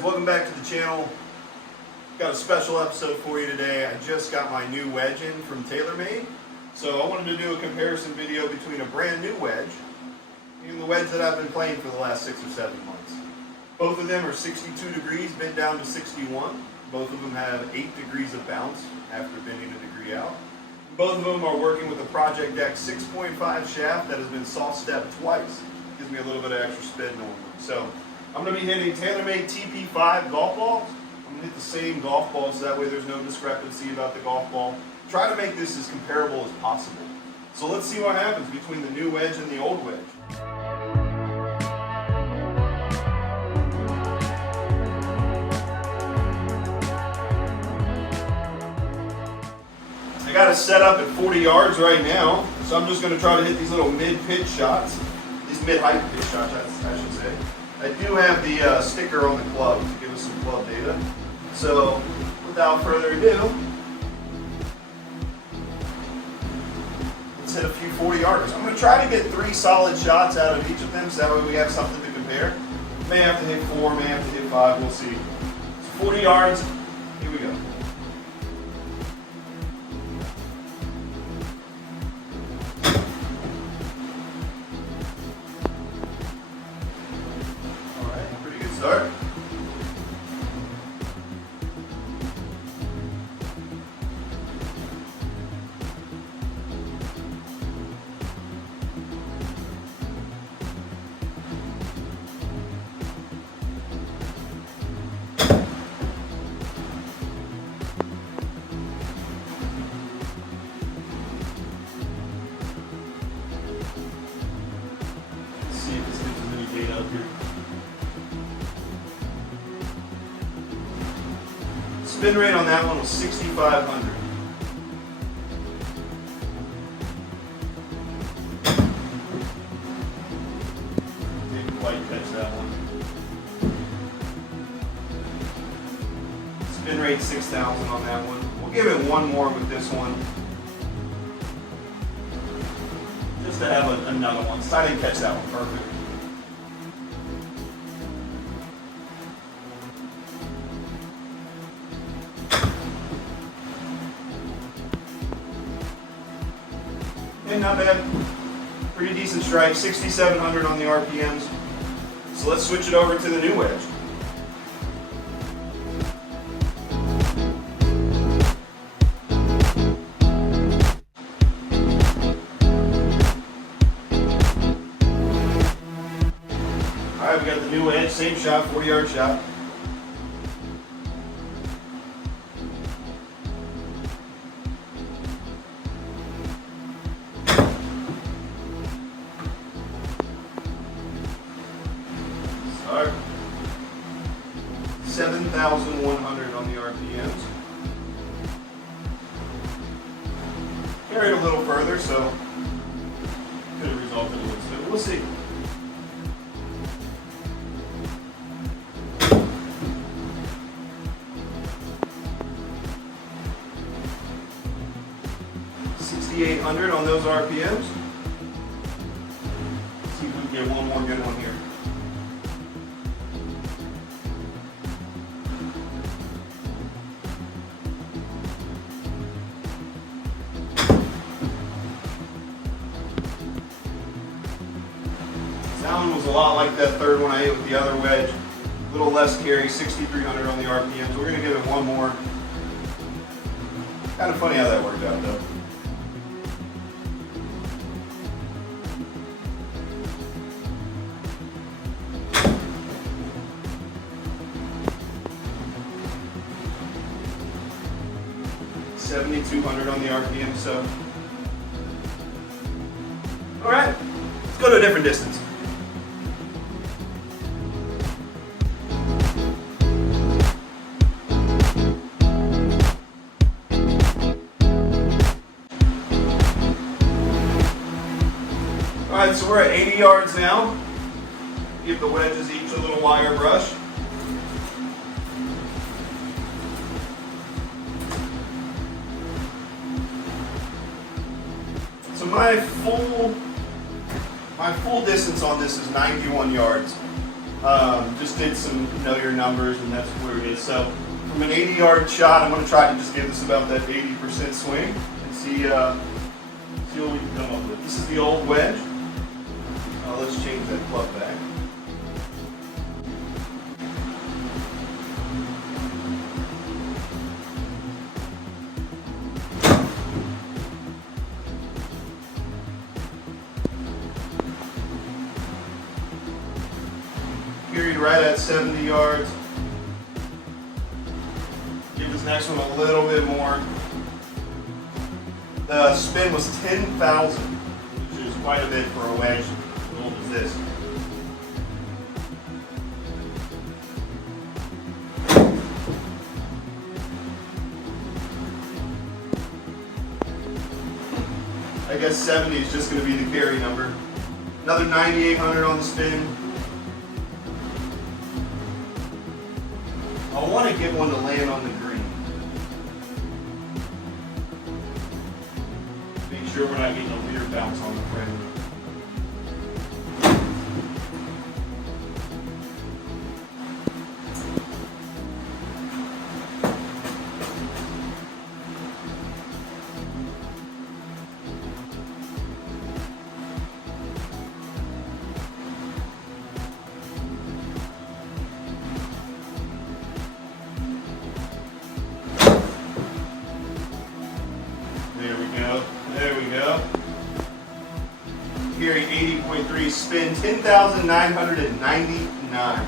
guys, welcome back to the channel. Got a special episode for you today. I just got my new wedge in from TaylorMade. So I wanted to do a comparison video between a brand new wedge and the wedge that I've been playing for the last 6 or 7 months. Both of them are 62 degrees, bent down to 61. Both of them have 8 degrees of bounce after bending a degree out. Both of them are working with a Project Deck 6.5 shaft that has been soft stepped twice. Gives me a little bit of extra spin normally. So I'm going to be hitting TaylorMade TP5 golf balls. I'm going to hit the same golf balls so that way there's no discrepancy about the golf ball. Try to make this as comparable as possible. So let's see what happens between the new wedge and the old wedge. I got it set up at 40 yards right now, so I'm just going to try to hit these little mid-pitch shots, these mid-height pitch shots, I should say. I do have the sticker on the club to give us some club data. So, without further ado, let's hit a few 40-yarders. I'm going to try to get 3 solid shots out of each of them, so that way we have something to compare. May have to hit 4, may have to hit 5, we'll see. So 40 yards, here we go. Start. Let's see if this gives us any data up here. Spin rate on that one was 6,500. Didn't quite catch that one. Spin rate 6,000 on that one. We'll give it one more with this one. Just to have another one. So I didn't catch that one perfect. Not bad. Pretty decent strike. 6,700 on the RPMs. So let's switch it over to the new wedge. Alright, we got the new wedge. Same shot, 40-yard shot. Start. 7,100 on the RPMs. Carried a little further, so could have resulted in this, but we'll see. $6,800 on those RPMs. Let's see if we can get one more good one here. That one was a lot like that third one I hit with the other wedge. A little less carry, 6,300 on the RPMs. We're going to give it one more. Kind of funny how that worked out though. $7,200 on the RPM, so. All right, let's go to a different distance. Alright, so we're at 80 yards now. Give the wedges each a little wire brush. So my full distance on this is 91 yards. Just did some know your numbers, and that's where it is. So from an 80-yard shot, I'm going to try to just give this about that 80% swing and see what we can come up with. This is the old wedge. Let's change that club back. Carried right at 70 yards. Give this next one a little bit more. The spin was 10,000, which is quite a bit for a wedge as old as this. I guess 70 is just going to be the carry number. Another 9,800 on the spin. I want to get one to land on the green. Make sure we're not getting a weird bounce on the frame. There we go. Carry 80.3, spin 10,999.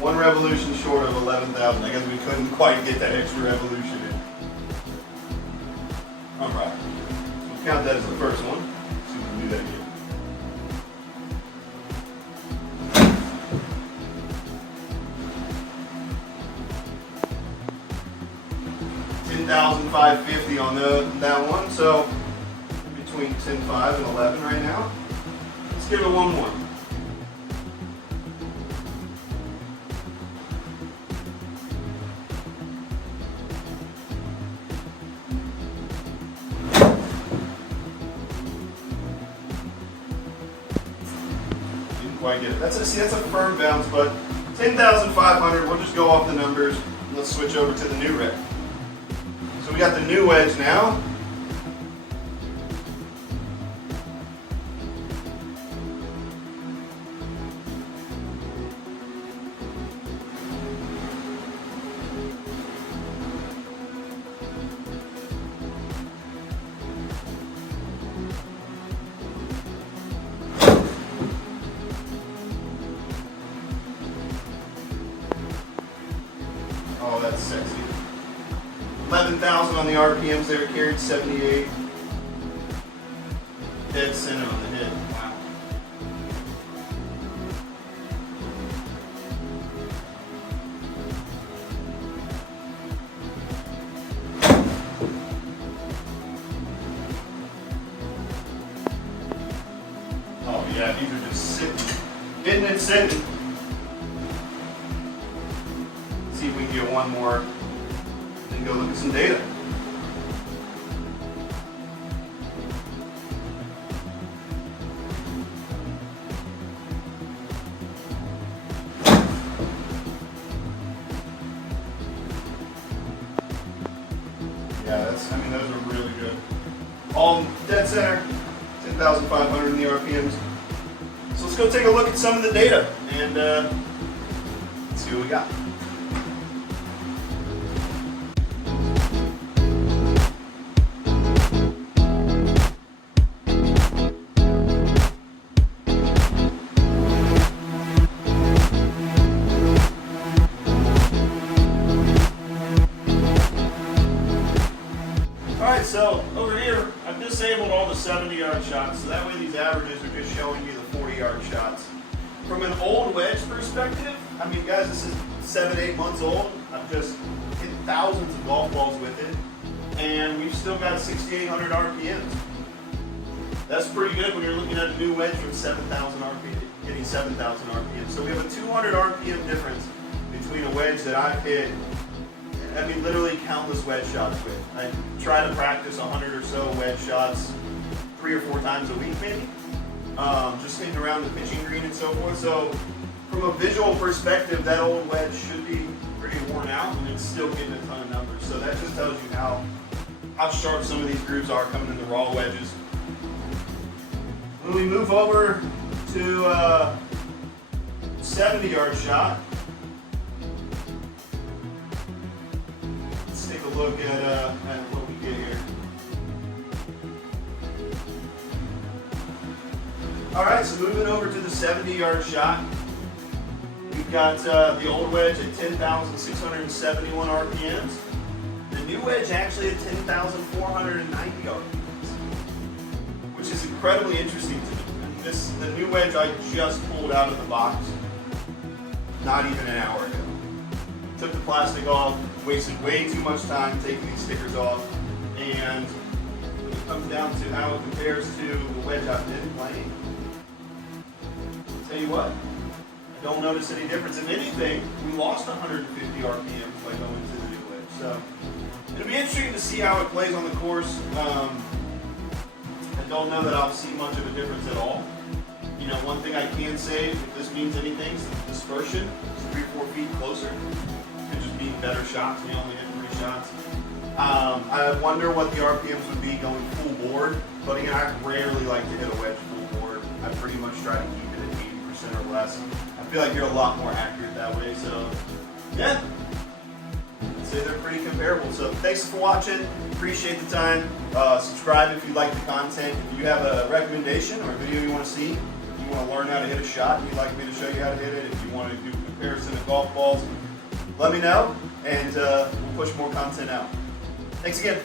One revolution short of 11,000. I guess we couldn't quite get that extra revolution in. All right. So we'll count that as the first one. Let's see if we can do that again. $10,550 on that one. So between 10.5 and 11 right now. Let's give it one more. Didn't quite get it. That's a firm bounce, but 10,500. We'll just go off the numbers. Let's switch over to the new red. So we got the new wedge now. Oh, that's sexy. 11,000 on the RPMs there, carried 78. Dead center on the hit. Wow. Oh yeah, these are just sitting. Getting it sitting. See if we can get one more. Go look at some data. Yeah, those are really good. All dead center, 10,500 in the RPMs. So let's go take a look at some of the data and let's see what we got. Alright, so over here, I've disabled all the 70-yard shots, so that way these averages are just showing you the 40-yard shots. From an old wedge perspective, I mean, guys, this is 7-8 months old. I've just hit thousands of golf balls with it, and we've still got 6,800 RPMs. That's pretty good when you're looking at a new wedge from 7,000 RPM, hitting 7,000 RPM. So we have a 200 RPM difference between a wedge that I've hit, I mean, literally countless wedge shots with. I try to practice 100 or so wedge shots 3 or 4 times a week, maybe. Just hitting around the pitching green and so forth. So from a visual perspective, that old wedge should be pretty worn out, and it's still getting a ton of numbers. So that just tells you how sharp some of these grooves are coming in the raw wedges. When we move over to 70-yard shot, let's take a look at what we get here. All right, so moving over to the 70-yard shot, we've got the old wedge at 10,671 RPMs. The new wedge actually at 10,490 RPMs, which is incredibly interesting to me. And the new wedge I just pulled out of the box not even an hour ago. Took the plastic off, wasted way too much time taking these stickers off, and when it comes down to how it compares to the wedge I've been playing, I'll tell you what, I don't notice any difference. If anything, we lost 150 RPMs by going to the new wedge. So it'll be interesting to see how it plays on the course. I don't know that I'll see much of a difference at all. You know, one thing I can say, if this means anything, is the dispersion is 3-4 feet closer. Could just be better shots. We only hit 3 shots. I wonder what the RPMs would be going full board, but again, I rarely like to hit a wedge full board. I pretty much try to keep it at 80% or less. I feel like you're a lot more accurate that way. So, yeah, I'd say they're pretty comparable. So, thanks for watching. Appreciate the time. Subscribe if you like the content. If you have a recommendation or a video you want to see, if you want to learn how to hit a shot and you'd like me to show you how to hit it, if you want to do a comparison of golf balls, let me know, and we'll push more content out. Thanks again.